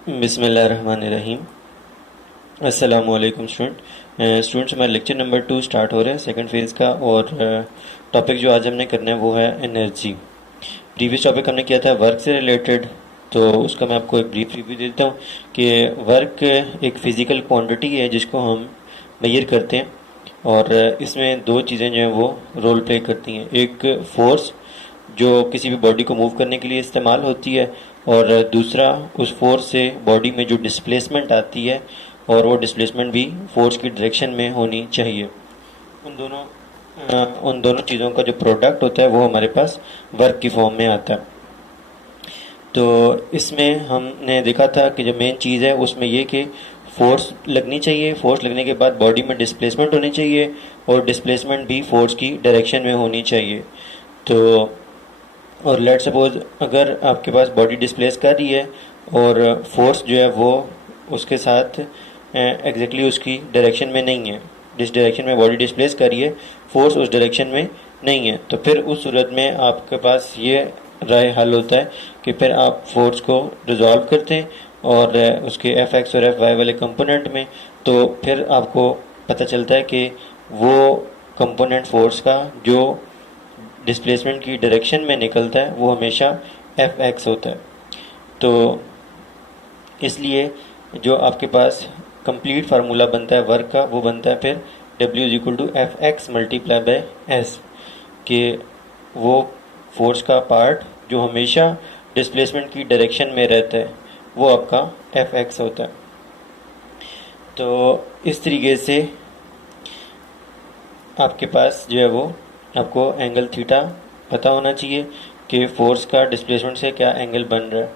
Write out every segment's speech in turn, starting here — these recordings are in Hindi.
बिस्मिल्लाहिर्रहमानिर्रहीम। अस्सलामुअलैकुम स्टूडेंट्स, हमारा लेक्चर नंबर 2 स्टार्ट हो रहा है सेकंड फेज़ का। और टॉपिक जो आज हमने करना है वो है एनर्जी। प्रीवियस टॉपिक हमने किया था वर्क से रिलेटेड, तो उसका मैं आपको एक ब्रीफ रिव्यू देता हूँ कि वर्क एक फ़िज़िकल क्वांटिटी है जिसको हम मेजर करते हैं। और इसमें दो चीज़ें जो हैं वो रोल प्ले करती हैं। एक फोर्स जो किसी भी बॉडी को मूव करने के लिए इस्तेमाल होती है, और दूसरा उस फोर्स से बॉडी में जो डिस्प्लेसमेंट आती है, और वो डिस्प्लेसमेंट भी फोर्स की डायरेक्शन में होनी चाहिए। उन दोनों उन दोनों चीज़ों का जो प्रोडक्ट होता है वो हमारे पास वर्क की फॉर्म में आता है। तो इसमें हमने देखा था कि जो मेन चीज़ है उसमें ये कि फोर्स लगनी चाहिए, फोर्स लगने के बाद बॉडी में डिस्प्लेसमेंट होनी चाहिए, और डिस्प्लेसमेंट भी फोर्स की डायरेक्शन में होनी चाहिए। तो और लेट सपोज अगर आपके पास बॉडी डिस्प्लेस कर रही है और फोर्स जो है वो उसके साथ एग्जैक्टली उसकी डायरेक्शन में नहीं है, जिस डायरेक्शन में बॉडी डिस्प्लेस कर रही है फोर्स उस डायरेक्शन में नहीं है, तो फिर उस सूरत में आपके पास ये राय हल होता है कि फिर आप फोर्स को रिजॉल्व करते हैं और उसके एफ एक्स और एफ वाई वाले कंपोनेंट में। तो फिर आपको पता चलता है कि वो कंपोनेंट फोर्स का जो डिस्प्लेसमेंट की डायरेक्शन में निकलता है वो हमेशा एफ एक्स होता है। तो इसलिए जो आपके पास कंप्लीट फार्मूला बनता है वर्क का वो बनता है फिर W is equal to F X multiply by S, कि वो फोर्स का पार्ट जो हमेशा डिस्प्लेसमेंट की डायरेक्शन में रहता है वो आपका एफ एक्स होता है। तो इस तरीके से आपके पास जो है वो आपको एंगल थीटा पता होना चाहिए कि फोर्स का डिस्प्लेसमेंट से क्या एंगल बन रहा है।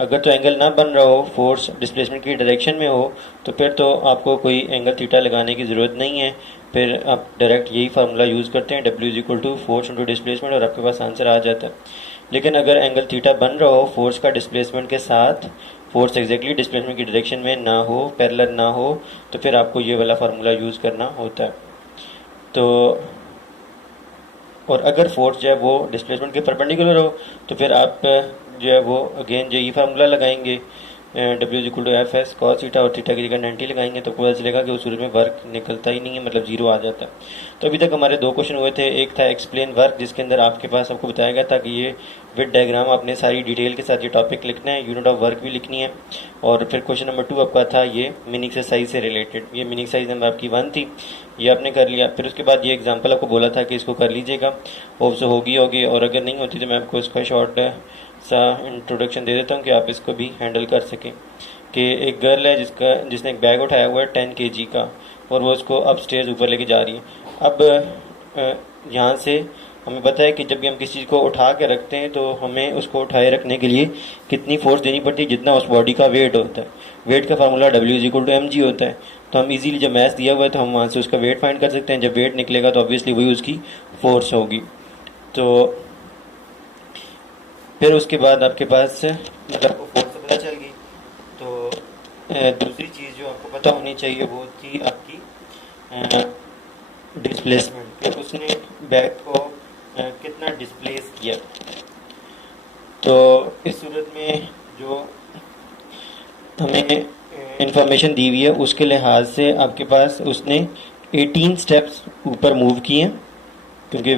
अगर तो एंगल ना बन रहा हो, फोर्स डिस्प्लेसमेंट की डायरेक्शन में हो, तो फिर तो आपको कोई एंगल थीटा लगाने की ज़रूरत नहीं है। फिर आप डायरेक्ट यही फार्मूला यूज़ करते हैं W is equal to force into displacement, और आपके पास आंसर आ जाता है। लेकिन अगर एंगल थीटा बन रहा हो फोर्स का डिस्प्लेसमेंट के साथ, फोर्स एग्जैक्टली डिस्प्लेसमेंट की डायरेक्शन में ना हो, पैरेलल ना हो, तो फिर आपको ये वाला फार्मूला यूज़ करना होता है। तो और अगर फोर्स जो है वो डिस्प्लेसमेंट के परपेंडिकुलर हो, तो फिर आप जो है वो अगेन जो ये फार्मूला लगाएंगे W is equal to F S cos theta, और थीटा की जगह 90 लगाएंगे, तो पता चलेगा कि उस सूरत में वर्क निकलता ही नहीं है, मतलब जीरो आ जाता है। तो अभी तक हमारे दो क्वेश्चन हुए थे। एक था एक्सप्लेन वर्क, जिसके अंदर आपके पास आपको बताया गया था कि ये विद डायग्राम आपने सारी डिटेल के साथ ये टॉपिक लिखना है, यूनिट ऑफ वर्क भी लिखनी है। और फिर क्वेश्चन नंबर 2 आपका था ये मिनी एक्सरसाइज से रिलेटेड। ये मिनी एक्सरसाइज नंबर आपकी 1 थी, ये आपने कर लिया। फिर उसके बाद ये एग्जाम्पल आपको बोला था कि इसको कर लीजिएगा, होप से होगी, और अगर नहीं होती तो मैं आपको इसका शॉर्ट सा इंट्रोडक्शन दे देता हूँ कि आप इसको भी हैंडल कर सकें। कि एक गर्ल है जिसने एक बैग उठाया हुआ है 10 kg का, और वो उसको अपस्टेयर्स ऊपर लेके जा रही है। अब यहाँ से हमें पता है कि जब भी हम किसी चीज़ को उठा के रखते हैं तो हमें उसको उठाए रखने के लिए कितनी फोर्स देनी पड़ती है, जितना उस बॉडी का वेट होता है। वेट का formula W is equal to M G होता है। तो हम इजीली जब मैथ दिया हुआ है तो हम वहाँ से उसका वेट फाइंड कर सकते हैं। जब वेट निकलेगा तो ऑब्वियसली वही उसकी फोर्स होगी। तो फिर उसके बाद आपके पास मतलब फोर्स तो पता चल गई। तो दूसरी चीज़ जो आपको पता होनी चाहिए वो थी आपकी डिस्प्लेसमेंट, कि उसने बैग को कितना डिस्प्लेस किया। तो इस सूरत में जो हमें इंफॉर्मेशन दी हुई है उसके लिहाज से आपके पास उसने 18 स्टेप्स ऊपर मूव किए हैं, क्योंकि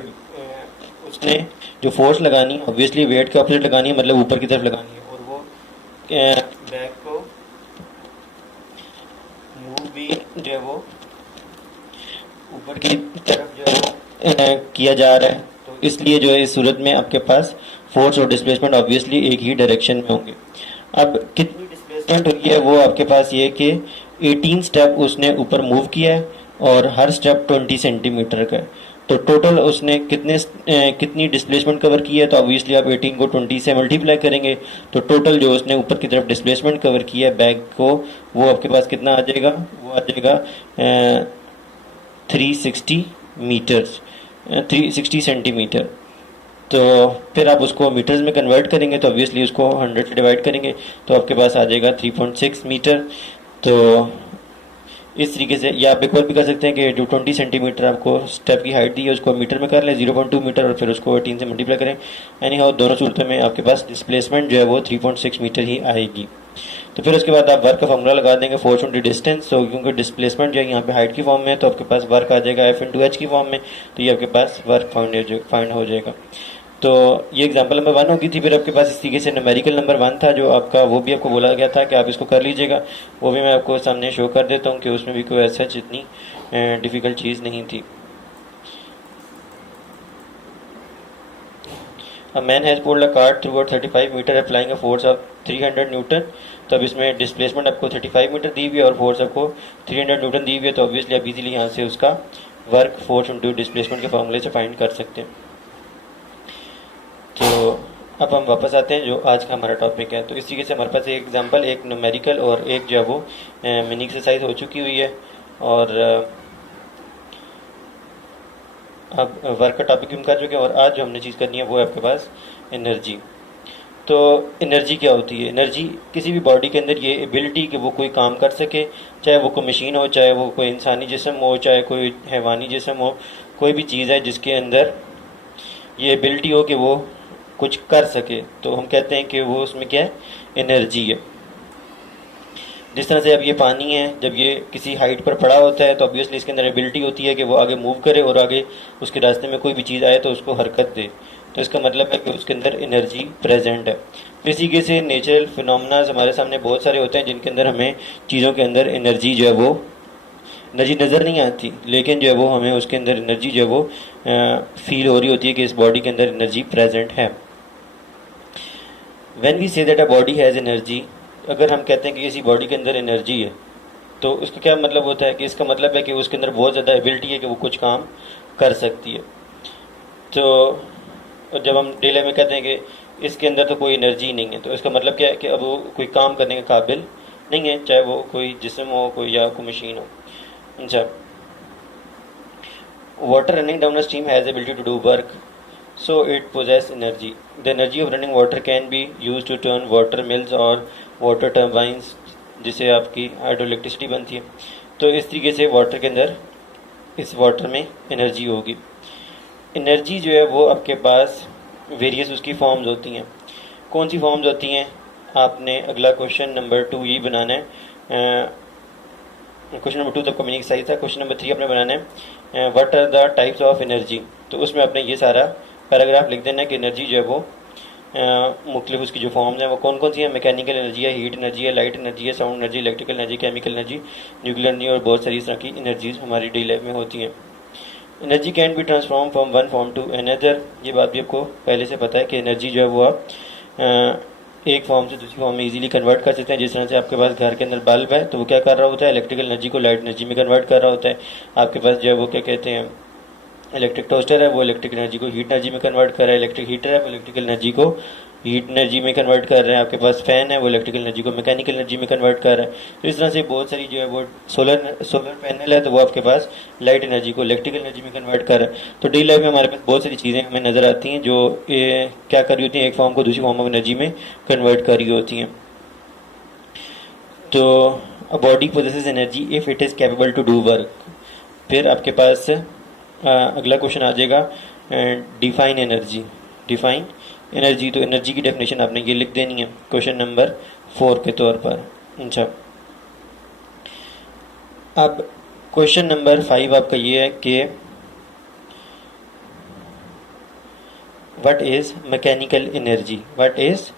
उसने जो फोर्स लगानी है ऑब्वियसली वेट के ऑपोजिट लगानी है, मतलब ऊपर की तरफ लगानी है, और वो बैग को मूव भी जो है वो ऊपर की तरफ जो है वो किया जा रहा है। तो इसलिए जो है इस सूरत में आपके पास फोर्स और डिस्प्लेसमेंट ऑब्वियसली एक ही डायरेक्शन में होंगे। अब कितनी डिस्प्लेसमेंट हुई है वो आपके पास ये कि 18 स्टेप उसने ऊपर मूव किया है, और हर स्टेप 20 सेंटीमीटर का है। तो टोटल उसने कितनी डिस्प्लेसमेंट कवर की है, तो ऑब्वियसली आप 18 को 20 से मल्टीप्लाई करेंगे, तो टोटल जो उसने ऊपर की तरफ डिस्प्लेसमेंट कवर किया है बैग को, वो आपके पास कितना आ जाएगा, वो आ जाएगा 360 मीटर्स, 360 सेंटीमीटर। तो फिर आप उसको मीटर्स में कन्वर्ट करेंगे तो ऑब्वियसली उसको 100 से डिवाइड करेंगे तो आपके पास आ जाएगा 3.6 मीटर। तो इस तरीके से, या आप एक और भी कर सकते हैं कि जो 20 सेंटीमीटर आपको स्टेप की हाइट दी है उसको मीटर में कर लें, 0.2 मीटर, और फिर उसको 18 से मल्टीप्लाई करें। एनी हाउ दोनों सूरतों में आपके पास डिस्प्लेसमेंट जो है वो 3.6 मीटर ही आएगी। तो फिर उसके बाद आप वर्क का फॉर्मूला लगा देंगे, फोर्स इंटू डिस्टेंस। तो क्योंकि डिस्प्लेसमेंट जो है यहाँ पे हाइट की फॉर्म में है तो आपके पास वर्क आ जाएगा एफ इंटू एच की फॉर्म में, तो ये आपके पास वर्क फाइंड हो जाएगा। तो ये एग्जांपल नंबर 1 होगी थी। फिर आपके पास इस तरीके से न्यूमेरिकल नंबर 1 था जो आपका, वो भी आपको बोला गया था कि आप इसको कर लीजिएगा, वो भी मैं आपको सामने शो कर देता हूँ कि उसमें भी कोई ऐसा इतनी डिफ़िकल्ट चीज़ नहीं थी। A man has pulled a cart through a 35 metre applying a force of 300 newton. तो अब इसमें डिस्प्लेसमेंट आपको 35 मीटर दी हुई है और फोर्स आपको 300 न्यूटन दी हुई है, तो ऑब्वियसली आप इजीली यहाँ से उसका वर्क फोर्स इंटू डिस्प्लेसमेंट के फॉर्मूले से फाइंड कर सकते हैं। तो अब हम वापस आते हैं जो आज का हमारा टॉपिक है। तो इस तरीके से हमारे पास एक एग्जांपल, एक न्यूमेरिकल और एक जो है वो मिनी एक्सरसाइज हो चुकी हुई है। और अब वर्क का टॉपिक हम कर चुके हैं और आज जो हमने चीज़ करनी है वो है आपके पास एनर्जी। तो एनर्जी क्या होती है? एनर्जी किसी भी बॉडी के अंदर ये एबिलिटी कि वो कोई काम कर सके, चाहे वो कोई मशीन हो, चाहे वो कोई इंसानी जिस्म हो, चाहे कोई हैवानी जिस्म हो, कोई भी चीज़ है जिसके अंदर ये एबिलिटी हो कि वो कुछ कर सके, तो हम कहते हैं कि वो उसमें क्या है, एनर्जी है। जिस तरह से अब ये पानी है, जब ये किसी हाइट पर पड़ा होता है तो ऑब्वियसली इसके अंदर एबिलिटी होती है कि वो आगे मूव करे और आगे उसके रास्ते में कोई भी चीज़ आए तो उसको हरकत दे, तो इसका मतलब है कि उसके अंदर एनर्जी प्रेजेंट है। इस तरीके से नेचुरल फिनोमेना हमारे सामने बहुत सारे होते हैं जिनके अंदर हमें चीज़ों के अंदर एनर्जी जो है वो एनर्जी नज़र नहीं आती, लेकिन जो है वो हमें उसके अंदर एनर्जी जो है वो फील हो रही होती है कि इस बॉडी के अंदर एनर्जी प्रेजेंट है। When we say that a body has energy, अगर हम कहते हैं कि किसी बॉडी के अंदर एनर्जी है तो उसका क्या मतलब होता है कि इसका मतलब है कि उसके अंदर बहुत ज़्यादा एबिलिटी है कि वो कुछ काम कर सकती है। तो जब हम डेली में कहते हैं कि इसके अंदर तो कोई एनर्जी नहीं है, तो इसका मतलब क्या है कि अब वो कोई काम करने के काबिल नहीं है, चाहे वो कोई जिस्म हो, कोई या कोई मशीन हो। अच्छा, water running down a stream has the ability to do work, so it possesses energy. The energy of running water can be used to turn water mills or water turbines, जिससे आपकी हाइड्रो इलेक्ट्रिसिटी बनती है। तो इस तरीके से वाटर के अंदर, इस वाटर में एनर्जी होगी। एनर्जी जो है वो आपके पास वेरियस उसकी फॉर्म्स होती हैं। कौन सी फॉर्म्स होती हैं? आपने अगला क्वेश्चन नंबर 2 ये बनाना है। क्वेश्चन नंबर 2 तक का मीनिंग सही था। क्वेश्चन नंबर 3 आपने बनाना है what are the types of energy. तो उसमें आपने ये सारा पैराग्राफ लिख देना है कि एनर्जी जो है वो मुख्तलिफ उसकी जो फॉर्म्स हैं वो कौन कौन सी हैं। मैकेनिकल एनर्जी है, हीट एनर्जी है, लाइट एनर्जी है, sound energy, electrical energy, chemical energy, nuclear energy और बहुत सारी इस तरह की एनर्जीज हमारी डेली लाइफ में होती हैं। Energy can be transform from one form to another. ये बात भी आपको पहले से पता है कि एनर्जी जो है वो आप एक फॉर्म से दूसरी फॉर्म में इजीली कन्वर्ट कर सकते हैं। जिस तरह से आपके पास घर के अंदर बल्ब है तो वो क्या कर रहा होता है, इलेक्ट्रिकल एनर्जी को लाइट एनर्जी में कन्वर्ट कर रहा होता है। आपके पास जो है वो क्या कहते हैं, इलेक्ट्रिक टोस्टर है, वो इलेक्ट्रिक एनर्जी को हीट एनर्जी में कन्वर्ट कर रहा है। इलेक्ट्रिक हीटर है, वो इलेक्ट्रिकल एनर्जी को हीट एनर्जी में कन्वर्ट कर रहे हैं। आपके पास फैन है, वो इलेक्ट्रिकल एनर्जी को मैकेनिकल एनर्जी में कन्वर्ट कर रहा है। तो इस तरह से बहुत सारी जो है वो सोलर पैनल है तो वो आपके पास लाइट एनर्जी को इलेक्ट्रिकल एनर्जी में कन्वर्ट कर रहा है। तो डेली लाइफ में हमारे पास बहुत सारी चीज़ें हमें नज़र आती हैं जो क्या कर रही होती हैं, एक फॉर्म को दूसरी फॉर्म ऑफ एनर्जी में कन्वर्ट कर रही होती हैं। तो a body possesses energy if it is capable to do work. फिर आपके पास अगला क्वेश्चन आ जाएगा डिफाइन एनर्जी। डिफाइन एनर्जी, तो एनर्जी की डेफिनेशन आपने ये लिख देनी है क्वेश्चन नंबर 4 के तौर पर। अच्छा, अब क्वेश्चन नंबर 5 आपका ये है कि what is mechanical energy. What is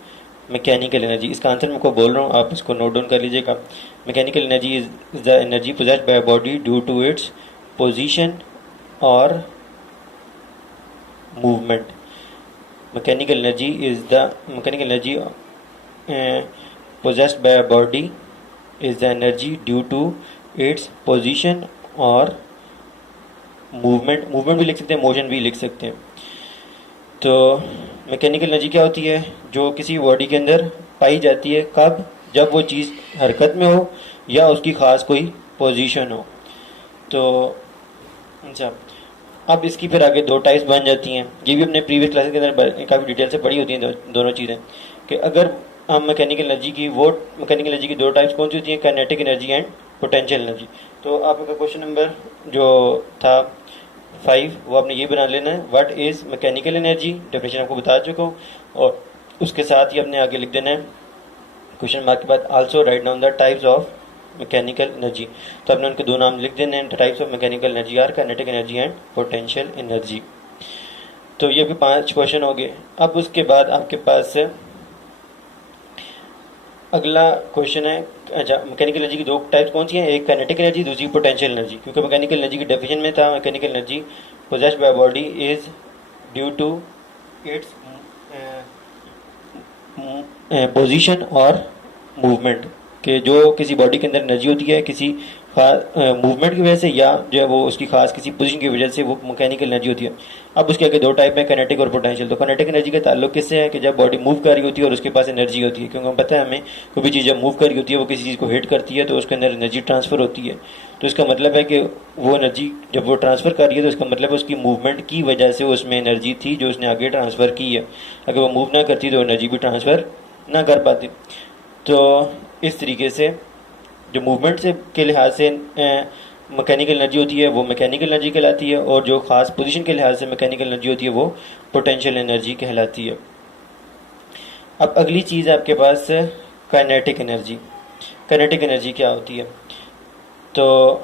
mechanical energy, इसका आंसर मैं आपको बोल रहा हूँ, आप इसको नोट डाउन कर लीजिएगा। Mechanical energy is the energy possessed by body due to its position और movement. Mechanical energy is the mechanical energy possessed by a body is the energy due to its position और मूवमेंट भी लिख सकते हैं, मोशन भी लिख सकते हैं। तो मैकेनिकल एनर्जी क्या होती है, जो किसी बॉडी के अंदर पाई जाती है, कब, जब वो चीज़ हरकत में हो या उसकी ख़ास कोई पोजीशन हो। तो अच्छा, अब इसकी फिर आगे दो टाइप्स बन जाती हैं। ये भी अपने प्रीवियस क्लासेस के अंदर काफ़ी डिटेल से पढ़ी होती हैं दोनों चीज़ें, कि अगर हम मैकेनिकल एनर्जी की दो टाइप्स कौन सी होती हैं, kinetic energy and potential energy. तो आपका क्वेश्चन नंबर जो था 5 वो आपने ये बना लेना है, what is mechanical energy, definition आपको बता चुका हूँ, और उसके साथ ही आपने आगे लिख देना है क्वेश्चन मार्क के बाद also write down the types of mechanical energy. तो आपने उनके दो नाम लिख देने हैं, types of mechanical energy are kinetic energy and potential energy. तो ये भी 5 क्वेश्चन हो गए। अब उसके बाद आपके पास अगला क्वेश्चन है, अच्छा मैकेनिकल एनर्जी की दो टाइप्स कौन सी हैं, एक काइनेटिक एनर्जी, दूसरी पोटेंशियल एनर्जी। क्योंकि मैकेनिकल एनर्जी की डेफिनेशन में था mechanical energy possessed by body is due to its position और मूवमेंट, के जो किसी बॉडी के अंदर एनर्जी होती है किसी मूवमेंट की वजह से या जो है वो उसकी खास किसी पोजीशन की वजह से, वो मैकेनिकल एनर्जी होती है। अब उसके आगे दो टाइप है, काइनेटिक और पोटेंशियल। तो काइनेटिक एनर्जी का ताल्लुक किससे है कि जब बॉडी मूव कर रही होती है और उसके पास एनर्जी होती है, क्योंकि पता है हमें कोई भी चीज़ जब मूव कर रही होती है वो किसी चीज़ को हिट करती है तो उसके अंदर एनर्जी ट्रांसफर होती है। तो इसका मतलब है कि वो एनर्जी जब वो ट्रांसफर कर रही है तो इसका मतलब है उसकी मूवमेंट की वजह से उसमें एनर्जी थी जो उसने आगे ट्रांसफर की है। अगर वो मूव ना करती तो एनर्जी भी ट्रांसफर ना कर पाती। तो इस तरीके से जो मूवमेंट से के लिहाज से मैकेनिकल एनर्जी होती है वो मैकेनिकल एनर्जी कहलाती है, और जो खास पोजीशन के लिहाज से मैकेनिकल एनर्जी होती है वो पोटेंशियल एनर्जी कहलाती है। अब अगली चीज़ है आपके पास काइनेटिक एनर्जी। काइनेटिक एनर्जी क्या होती है, तो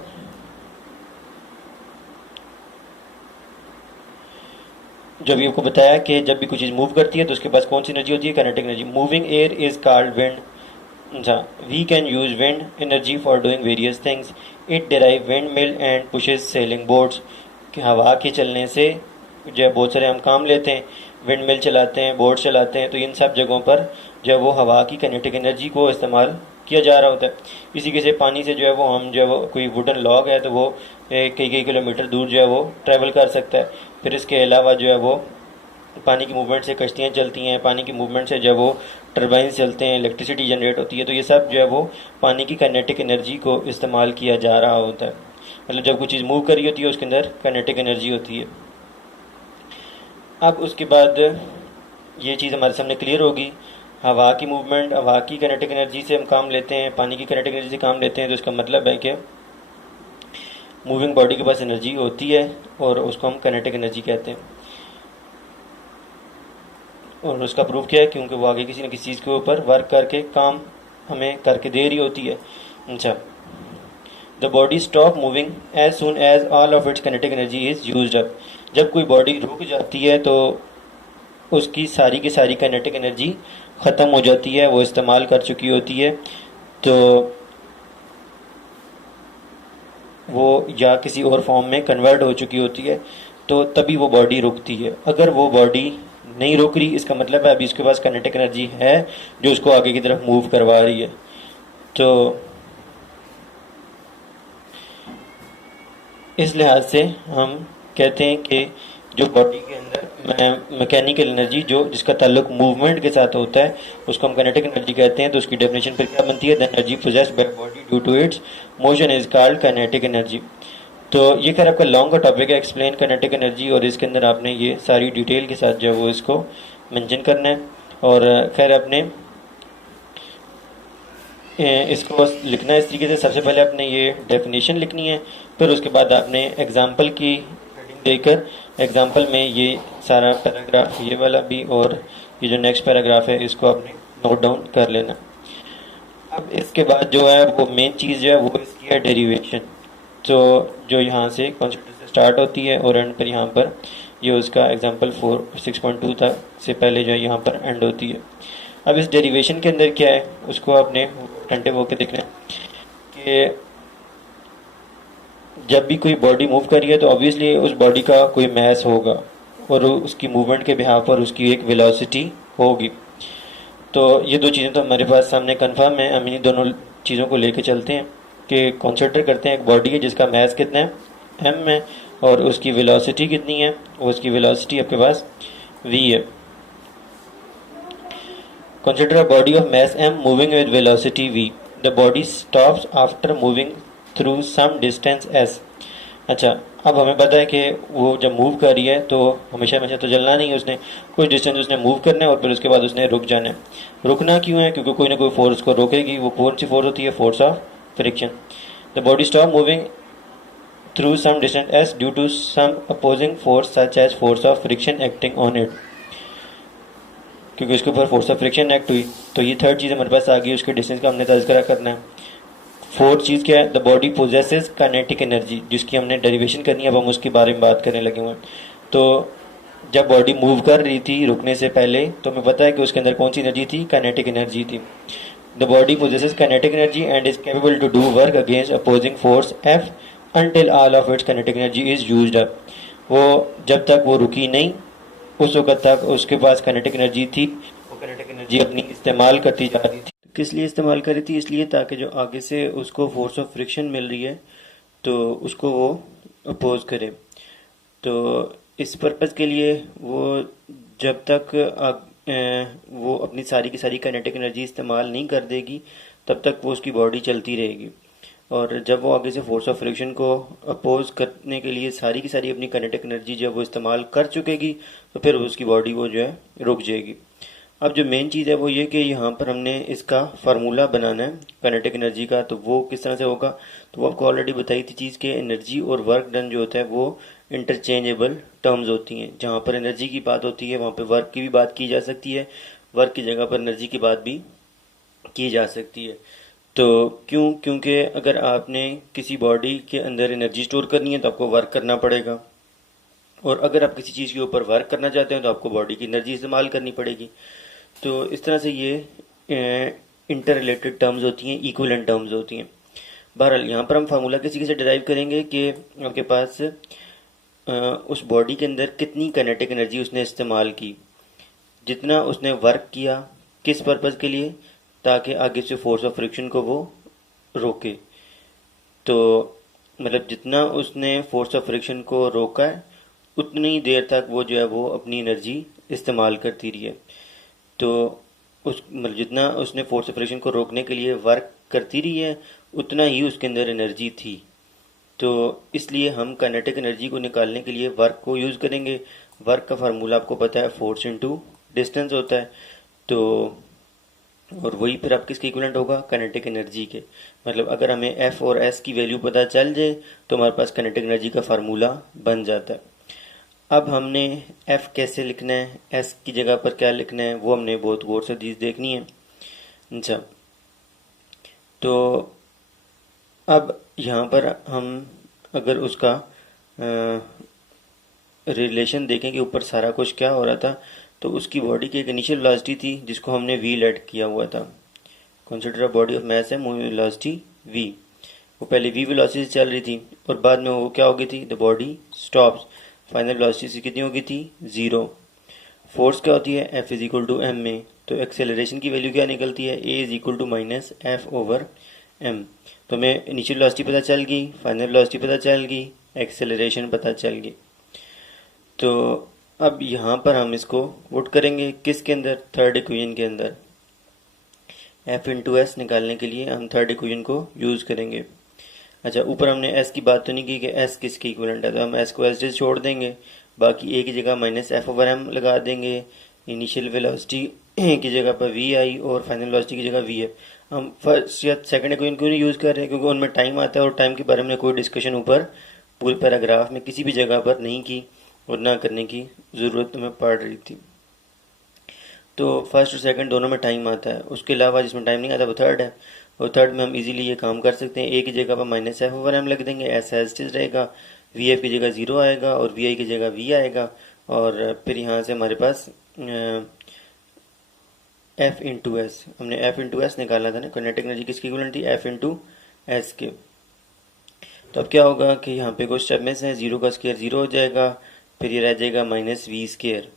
जब ये आपको बताया कि जब भी कोई चीज़ मूव करती है तो उसके पास कौन सी एनर्जी होती है, kinetic energy. Moving air is called wind. अच्छा, we can use wind energy for doing various things. It derive windmill and pushes sailing boats. कि हवा के चलने से जो है बहुत सारे हम काम लेते हैं, विंड मिल चलाते हैं, बोट चलाते हैं, तो इन सब जगहों पर जो है वो हवा की काइनेटिक एनर्जी को इस्तेमाल किया जा रहा होता है। इसी के से पानी से जो है वो हम जो है वो कोई वुडन लॉग है तो वो कई कई किलोमीटर दूर जो है वो ट्रैवल कर सकता है। फिर इसके अलावा जो है वो पानी की मूवमेंट से कश्तियाँ चलती हैं, पानी की मूवमेंट से जो है वो टर्बाइन चलते हैं, इलेक्ट्रिसिटी जनरेट होती है। तो ये सब जो है वो पानी की काइनेटिक एनर्जी को इस्तेमाल किया जा रहा होता है। मतलब जब कोई चीज़ मूव कर रही होती है उसके अंदर काइनेटिक एनर्जी होती है। अब उसके बाद ये चीज़ हमारे सामने क्लियर होगी, हवा की मूवमेंट, हवा की काइनेटिक एनर्जी से हम काम लेते हैं, पानी की काइनेटिक एनर्जी से काम लेते हैं। तो इसका मतलब है कि मूविंग बॉडी के पास एनर्जी होती है और उसको हम काइनेटिक एनर्जी कहते हैं। और उसका प्रूफ क्या है, क्योंकि वो आगे किसी न किसी चीज़ के ऊपर वर्क करके काम हमें करके दे रही होती है। अच्छा, the body stop moving as soon as all of its kinetic energy is used up. जब कोई बॉडी रुक जाती है तो उसकी सारी की सारी काइनेटिक एनर्जी ख़त्म हो जाती है, वो इस्तेमाल कर चुकी होती है। तो वो या किसी और फॉर्म में कन्वर्ट हो चुकी होती है, तो तभी वो बॉडी रुकती है। अगर वो बॉडी नहीं रुक रही, इसका मतलब है अभी उसके पास काइनेटिक एनर्जी है जो उसको आगे की तरफ मूव करवा रही है। तो इस लिहाज से हम कहते हैं कि जो बॉडी के अंदर मैकेनिकल एनर्जी जो जिसका ताल्लुक मूवमेंट के साथ होता है उसको हम काइनेटिक एनर्जी कहते हैं। तो उसकी डेफिनेशन फिर क्या बनती है, the energy possessed by body due to its motion is called kinetic energy. तो ये खैर आपका लॉन्ग का टॉपिक है, एक्सप्लेन काइनेटिक एनर्जी, और इसके अंदर आपने ये सारी डिटेल के साथ जो है वो इसको मेंशन करना है। और खैर आपने इसको लिखना है इस तरीके से, सबसे पहले आपने ये डेफिनेशन लिखनी है, फिर उसके बाद आपने एग्जाम्पल की हेडिंग देकर एग्जाम्पल में ये सारा पैराग्राफ ये वाला भी और ये जो नेक्स्ट पैराग्राफ है इसको आपने नोट डाउन कर लेना। अब इसके बाद जो है वो मेन चीज़ जो है वो इसकी है डेरिवेशन। तो जो यहाँ से कॉन्सेप्ट से स्टार्ट होती है और एंड पर यहाँ पर ये उसका एग्जाम्पल 6.2 तक से पहले जो है यहाँ पर एंड होती है। अब इस डेरिवेशन के अंदर क्या है उसको आपने अटेंटिव होकर देखना है कि जब भी कोई बॉडी मूव कर रही है तो ऑब्वियसली उस बॉडी का कोई मैस होगा और उसकी मूवमेंट के बिहाफ पर उसकी एक वेलोसिटी होगी। तो ये दो चीज़ें तो हमारे पास सामने कंफर्म है। हम इन्हीं दोनों चीज़ों को लेके चलते हैं कि कंसिडर करते हैं एक बॉडी है जिसका मैस कितना है, m है, और उसकी वेलोसिटी कितनी है, उसकी वेलोसिटी आपके पास v है। Consider a body of mass m moving with velocity v. The body stops after moving through some distance s. अच्छा, अब हमें पता है कि वो जब मूव कर रही है तो हमेशा हमेशा तो चलना नहीं है, उसने कुछ डिस्टेंस उसने मूव करना है और फिर उसके बाद उसने रुक जाना है। रुकना क्यों है? क्योंकि कोई ना कोई फोर्स उसको रोकेगी। वो कौन सी फोर्स होती है? Force of friction. The body stop moving through some distance s due to some opposing force such as force of friction acting on it। क्योंकि उसके ऊपर फोर्स ऑफ फ्रिक्शन एक्ट हुई। तो ये थर्ड चीज़ हमारे पास आ गई, उसके डिस्टेंस का हमने तज़किरा करना है। फोर्थ चीज़ क्या है? The body possesses kinetic energy, जिसकी हमने डेरिवेशन करनी है। अब हम उसके बारे में बात करने लगे हुए हैं। तो जब बॉडी मूव कर रही थी रुकने से पहले, तो हमें पता है कि उसके अंदर कौन सी एनर्जी थी? काइनेटिक एनर्जी थी। The body possesses kinetic energy and is capable to do work against opposing force F until all of its kinetic energy is used up। वो जब तक वो रुकी नहीं उस वक्त तक उसके पास काइनेटिक एनर्जी थी। वो काइनेटिक एनर्जी अपनी इस्तेमाल करती जा रही थी। किस लिए इस्तेमाल कर रही थी? इसलिए ताकि जो आगे से उसको फोर्स ऑफ फ्रिक्शन मिल रही है तो उसको वो अपोज करे। तो इस पर्पज़ के लिए वो जब तक वो अपनी सारी की सारी काइनेटिक एनर्जी इस्तेमाल नहीं कर देगी तब तक वो उसकी बॉडी चलती रहेगी। और जब वो आगे से फोर्स ऑफ फ्रिक्शन को अपोज करने के लिए सारी की सारी अपनी काइनेटिक एनर्जी जब वो इस्तेमाल कर चुकेगी तो फिर उसकी बॉडी वो जो है रुक जाएगी। अब जो मेन चीज़ है वो ये कि यहाँ पर हमने इसका फार्मूला बनाना है काइनेटिक एनर्जी का। तो वो किस तरह से होगा? तो वो आपको ऑलरेडी बताई थी चीज़ के एनर्जी और वर्क डन जो होता है वो इंटरचेंजेबल टर्म्स होती हैं। जहाँ पर एनर्जी की बात होती है वहाँ पर वर्क की भी बात की जा सकती है, वर्क की जगह पर एनर्जी की बात भी की जा सकती है। तो क्यों? क्योंकि अगर आपने किसी बॉडी के अंदर एनर्जी स्टोर करनी है तो आपको वर्क करना पड़ेगा, और अगर आप किसी चीज़ के ऊपर वर्क करना चाहते हैं तो आपको बॉडी की एनर्जी इस्तेमाल करनी पड़ेगी। तो इस तरह से ये इंटर रिलेटेड टर्म्स होती हैं, इक्विवेलेंट टर्म्स होती हैं। बहरहाल यहाँ पर हम फार्मूला किसी से डिराइव करेंगे कि आपके पास उस बॉडी के अंदर कितनी काइनेटिक एनर्जी उसने इस्तेमाल की, जितना उसने वर्क किया, किस पर्पज़ के लिए? ताकि आगे से फोर्स ऑफ फ्रिक्शन को वो रोके। तो मतलब जितना उसने फोर्स ऑफ फ्रिक्शन को रोका है उतनी देर तक वो जो है वो अपनी एनर्जी इस्तेमाल करती रही है। तो उस मतलब जितना उसने फोर्स ऑफ फ्रिक्शन को रोकने के लिए वर्क करती रही है उतना ही उसके अंदर एनर्जी थी। तो इसलिए हम काइनेटिक एनर्जी को निकालने के लिए वर्क को यूज़ करेंगे। वर्क का फार्मूला आपको पता है, फोर्स इनटू डिस्टेंस होता है। तो और वही फिर आप किसके इक्विवेलेंट होगा? काइनेटिक एनर्जी के। मतलब अगर हमें एफ और एस की वैल्यू पता चल जाए तो हमारे पास काइनेटिक एनर्जी का फार्मूला बन जाता है। अब हमने एफ कैसे लिखना है, एस की जगह पर क्या लिखना है, वो हमने बहुत गौर से चीज़ देखनी है। अच्छा, तो अब यहाँ पर हम अगर उसका रिलेशन देखें कि ऊपर सारा कुछ क्या हो रहा था, तो उसकी बॉडी की एक इनिशियल वेलोसिटी थी जिसको हमने वी लेट किया हुआ था। Consider a body of mass है, मूविंग वेलोसिटी वी। वो पहले वी वेलोसिटी से चल रही थी और बाद में वो क्या हो गई थी? The body stops. Final velocity कितनी हो गई थी? 0। फोर्स क्या होती है? F is equal to M में। तो एक्सेलरेशन की वैल्यू क्या निकलती है? A is equal to minus F over M. तो हमें इनिशियल वेलोसिटी पता चल गई, फाइनल वेलोसिटी पता चल गई, एक्सेलरेशन पता चल गई। तो अब यहाँ पर हम इसको पुट करेंगे किसके अंदर? थर्ड इक्वेशन के अंदर। एफ इंटू एस निकालने के लिए हम थर्ड इक्वेशन को यूज़ करेंगे। अच्छा, ऊपर हमने एस की बात तो नहीं की कि एस किसकी इक्विवेलेंट है, तो हम एस को एस से छोड़ देंगे, बाकी ए की जगह माइनस एफ ओवर एम लगा देंगे। इनिशियल वेलोसिटी की जगह पर वी आई और फाइनल वेलोसिटी की जगह वी है। हम फर्स्ट या सेकंड इक्वेशन क्यों नहीं यूज़ कर रहे हैं? क्योंकि उनमें टाइम आता है और टाइम के बारे में कोई डिस्कशन ऊपर पूरे पैराग्राफ में किसी भी जगह पर नहीं की और ना करने की ज़रूरत हमें पड़ रही थी। तो फर्स्ट और सेकंड दोनों में टाइम आता है, उसके अलावा जिसमें टाइम नहीं आता वो थर्ड है। और थर्ड में हम इजीली ये काम कर सकते हैं, ए की जगह पर माइनस एफ ओवर एम लिख देंगे, एस एज इट रहेगा, वी एफ की जगह 0 आएगा और वी आई की जगह वी आएगा। और फिर यहाँ से हमारे पास एफ इंटू एस, हमने एफ इंटू एस निकालना था ना, काइनेटिक एनर्जी किसकी इक्विवेलेंट थी? एफ इंटू एस के। तो अब क्या होगा कि यहाँ पे कुछ स्टेप में से 0 का स्क्वायर 0 हो जाएगा, फिर ये रह जाएगा माइनस वी स्क्वायर।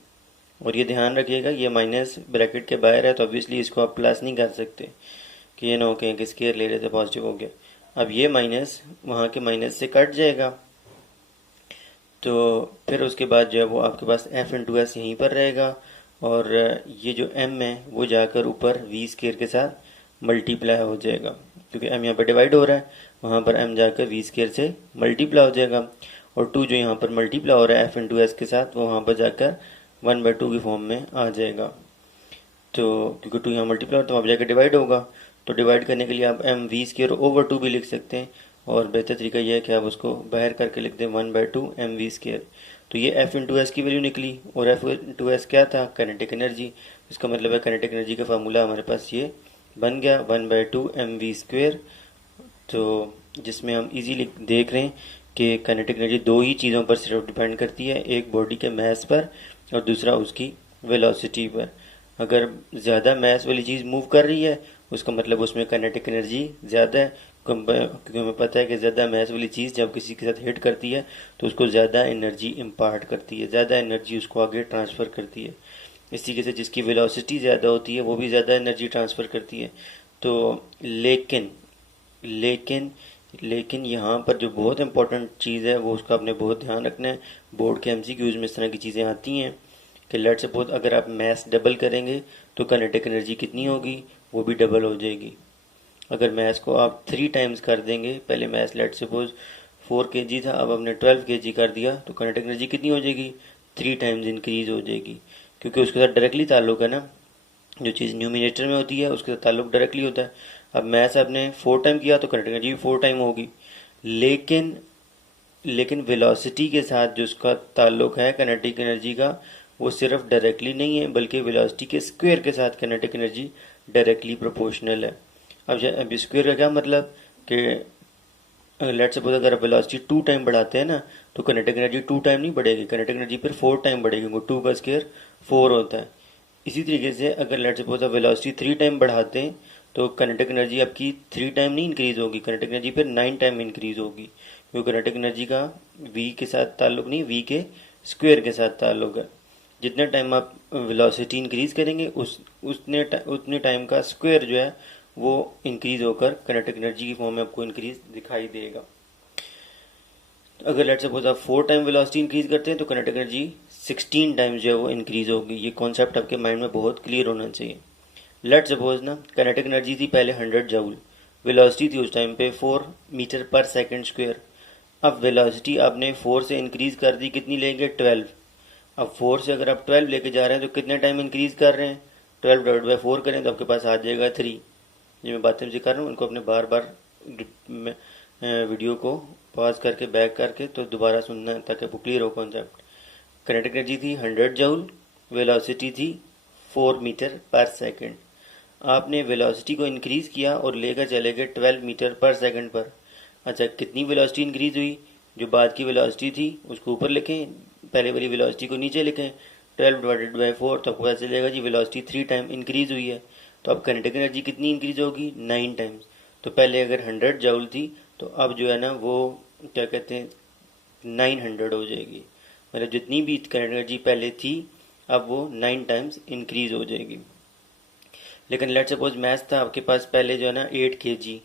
और ये ध्यान रखिएगा ये माइनस ब्रैकेट के बाहर है तो ऑब्वियसली इसको आप प्लस नहीं कर सकते कि ये ना हो कि स्क्वायर ले रहे थे पॉजिटिव हो गया। अब ये माइनस वहाँ के माइनस से कट जाएगा, तो फिर उसके बाद जो है वो आपके पास एफ इंटू एस यहीं पर रहेगा और ये जो एम है वो जाकर ऊपर वी स्क्वायर के साथ मल्टीप्लाई हो जाएगा, क्योंकि एम यहाँ पर डिवाइड हो रहा है, वहाँ पर एम जाकर वी स्क्वायर से मल्टीप्लाई हो जाएगा। और 2 जो यहाँ पर मल्टीप्लाई हो रहा है एफ इंटू एस के साथ, वो वहाँ पर जाकर 1/2 की फॉर्म में आ जाएगा। तो क्योंकि 2 यहाँ मल्टीप्लाई हो तो वहाँ पर जाकर डिवाइड होगा, तो डिवाइड करने के लिए आप एम वी स्क्र ओवर 2 भी लिख सकते हैं, और बेहतर तरीका यह है कि आप उसको बाहर करके लिख दें 1/2 एम वी स्क्र। तो ये एफ इंटू एस की वैल्यू निकली, और एफ इंटू एस क्या था, काइनेटिक एनर्जी। इसका मतलब है काइनेटिक एनर्जी का फार्मूला हमारे पास ये बन गया 1/2 एम वी स्क्र। तो जिसमें हम इजीली देख रहे हैं कि काइनेटिक एनर्जी दो ही चीज़ों पर सिर्फ डिपेंड करती है, एक बॉडी के मास पर और दूसरा उसकी वेलोसिटी पर। अगर ज़्यादा मास वाली चीज़ मूव कर रही है उसका मतलब उसमें काइनेटिक एनर्जी ज़्यादा है, क्योंकि हमें पता है कि ज़्यादा मास वाली चीज़ जब किसी के साथ हिट करती है तो उसको ज़्यादा एनर्जी इम्पार्ट करती है, ज़्यादा एनर्जी उसको आगे ट्रांसफ़र करती है। इस तरीके से जिसकी वेलोसिटी ज़्यादा होती है वो भी ज़्यादा एनर्जी ट्रांसफ़र करती है। तो लेकिन लेकिन लेकिन यहाँ पर जो बहुत इंपॉर्टेंट चीज़ है वो उसका आपने बहुत ध्यान रखना है। बोर्ड के एमसीक्यूज में इस तरह की चीज़ें आती हैं कि लेट सपोज अगर आप मैस डबल करेंगे तो काइनेटिक एनर्जी कितनी होगी, वो भी डबल हो जाएगी। अगर मैस को आप 3 टाइम्स कर देंगे, पहले मैस लेट सपोज 4 kg था, अब आपने 12 kg कर दिया, तो काइनेटिक एनर्जी कितनी हो जाएगी, 3 टाइम्स इंक्रीज हो जाएगी, क्योंकि उसके साथ डायरेक्टली ताल्लुक है ना। जो चीज़ न्यूमिनेटर में होती है उसके साथ ताल्लुक डायरेक्टली होता है। अब मैथ आपने 4 टाइम किया तो काइनेटिक एनर्जी भी 4 टाइम होगी। लेकिन लेकिन वेलोसिटी के साथ जो उसका ताल्लुक है काइनेटिक एनर्जी का, वो सिर्फ डायरेक्टली नहीं है बल्कि वेलोसिटी के स्क्वायर के साथ काइनेटिक एनर्जी डायरेक्टली प्रोपोर्शनल है। अब स्क्वायर का क्या मतलब कि लेट सपोज अगर आप वेलोसिटी 2 टाइम बढ़ाते हैं ना तो काइनेटिक एनर्जी 2 टाइम नहीं बढ़ेगी, काइनेटिक एनर्जी फिर 4 टाइम बढ़ेगी, क्योंकि 2 का स्क्वायर 4 होता है। इसी तरीके से अगर लेट सपोज आप वेलोसिटी 3 टाइम बढ़ाते हैं तो काइनेटिक एनर्जी आपकी 3 टाइम नहीं इंक्रीज होगी, काइनेटिक एनर्जी फिर 9 टाइम इंक्रीज होगी, क्योंकि काइनेटिक एनर्जी का वी के साथ ताल्लुक नहीं, वी के स्क्वायर के साथ ताल्लुक है। जितने टाइम आप वेलोसिटी इंक्रीज करेंगे उतने टाइम का स्क्वायर जो है वो इंक्रीज होकर काइनेटिक एनर्जी की फॉर्म में आपको इंक्रीज दिखाई देगा। अगर लेट सपोज आप 4 टाइम वेलोसिटी इंक्रीज करते हैं तो काइनेटिक एनर्जी 16 टाइम्स जो है वो इंक्रीज होगी। ये कॉन्सेप्ट आपके माइंड में बहुत क्लियर होना चाहिए। लेट सपोज ना काइनेटिक एनर्जी थी पहले 100 जूल, वेलोसिटी थी उस टाइम पे 4 मीटर पर सेकंड स्क्वायर। अब वेलोसिटी आपने 4 से इंक्रीज कर दी, कितनी लेंगे, 12। अब 4 से अगर आप 12 लेके जा रहे हैं तो कितने टाइम इंक्रीज कर रहे हैं, 12/4 करें तो आपके पास आ जाएगा 3। जो मैं बातें सिखा रहा हूँ उनको अपने बार बार वीडियो को पॉज करके बैक करके तो दोबारा सुनना है ताकि आपको क्लियर हो कॉन्सेप्ट। काइनेटिक एनर्जी थी 100 जूल, वेलोसिटी थी 4 मीटर पर सेकंड। आपने वेलोसिटी को इंक्रीज किया और लेकर चले गए 12 मीटर पर सेकंड पर। अच्छा, कितनी वेलोसिटी इंक्रीज हुई, जो बाद की वेलोसिटी थी उसको ऊपर लिखें, पहले वाली वेलोसिटी को नीचे लिखें, 12/4, तो आपको पता चलेगा जी वेलोसिटी 3 टाइम इंक्रीज हुई है। तो अब काइनेटिक एनर्जी कितनी इंक्रीज होगी, 9 टाइम्स। तो पहले अगर 100 जूल थी तो अब जो है ना वो क्या कहते हैं 900 हो जाएगी, मतलब जितनी भी काइनेटिक एनर्जी पहले थी अब वो 9 टाइम्स इंक्रीज हो जाएगी। लेकिन लेट सपोज मैथ्स था आपके पास पहले जो है ना 8 kg,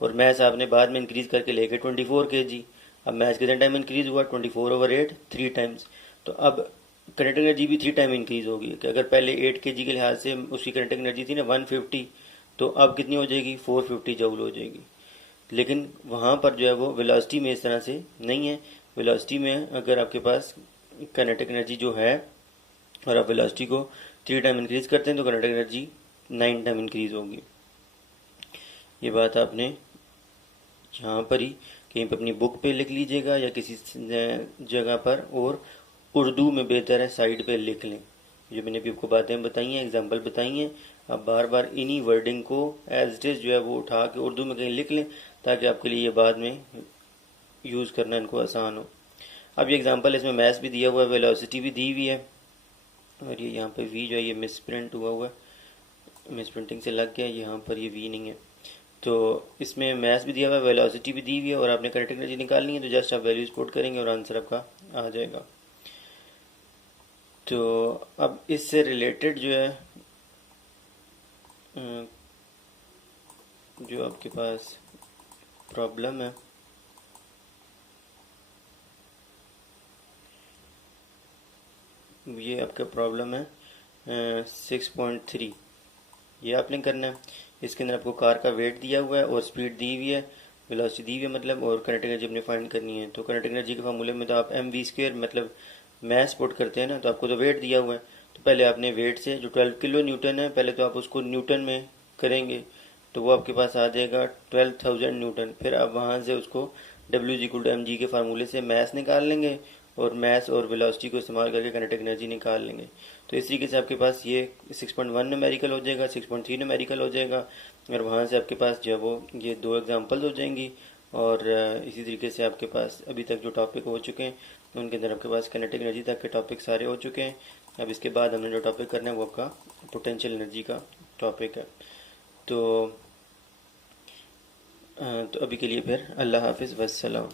और मैथ्स आपने बाद में इंक्रीज करके लेके 24 kg। अब मैथ्स कितने टाइम इंक्रीज हुआ, 24/8, 3 टाइम्स। तो अब काइनेटिक एनर्जी भी 3 टाइम इंक्रीज होगी, कि अगर पहले 8 kg के लिहाज से उसकी काइनेटिक एनर्जी थी ना 150, तो अब कितनी हो जाएगी, 450 जूल हो जाएगी। लेकिन वहाँ पर जो है वो वेलोसिटी में इस तरह से नहीं है। वेलोसिटी में अगर आपके पास काइनेटिक एनर्जी जो है और आप वेलोसिटी को 3 टाइम इंक्रीज करते हैं तो काइनेटिक एनर्जी 9 टाइम इंक्रीज होगी। ये बात आपने यहाँ पर ही कहीं पर अपनी बुक पे लिख लीजिएगा या किसी जगह पर, और उर्दू में बेहतर है साइड पे लिख लें। जो मैंने भी आपको बातें बताई हैं, एग्जांपल बताई हैं, आप बार बार इन्हीं वर्डिंग को एज इट इज़ जो है वो उठा के उर्दू में कहीं लिख लें ताकि आपके लिए ये बाद में यूज़ करना इनको आसान हो। अब ये एग्जांपल इसमें मैथ्स भी दिया हुआ है, वेलोसिटी भी दी हुई है, और ये यहाँ पे वी जो है ये मिस प्रिंट हुआ हुआ है, मिस प्रिंटिंग से लग गया, यहाँ पर ये वी नहीं है। तो इसमें मैथ्स भी दिया हुआ है, वेलोसिटी भी दी हुई है, और आपने काइनेटिक एनर्जी निकालनी है तो जस्ट आप वैल्यूज पुट करेंगे और आंसर आपका आ जाएगा। तो अब इससे रिलेटेड जो है जो आपके पास प्रॉब्लम है ये आपका प्रॉब्लम है 6.3। ये आपने करना है। इसके अंदर आपको कार का वेट दिया हुआ है और स्पीड दी हुई है, वेलोसिटी दी हुई है मतलब, और काइनेटिक एनर्जी अपने फाइंड करनी है। तो काइनेटिक एनर्जी के फार्मूले में तो आप mv² मतलब मैस पुट करते हैं ना, तो आपको तो वेट दिया हुआ है, तो पहले आपने वेट से जो 12 किलो न्यूटन है पहले तो आप उसको न्यूटन में करेंगे, तो वो आपके पास आ जाएगा 12,000 न्यूटन। फिर आप वहाँ से उसको W=mg के फार्मूले से मैस निकाल लेंगे, और मैस और वेलोसिटी को इस्तेमाल करके काइनेटिक एनर्जी निकाल लेंगे। तो इस तरीके से आपके पास ये 6.1 न्यूमेरिकल हो जाएगा, 6.3 न्यूमेरिकल हो जाएगा, और वहाँ से आपके पास जो है वो ये 2 एग्जांपल्स हो जाएंगी। और इसी तरीके से आपके पास अभी तक जो टॉपिक हो चुके हैं उनके अंदर आपके पास काइनेटिक एनर्जी तक के टॉपिक सारे हो चुके हैं। अब इसके बाद हमने जो टॉपिक करना है वो आपका पोटेंशियल एनर्जी का टॉपिक है। तो तो अभी के लिए फिर अल्लाह हाफिज़ वस्सलाम।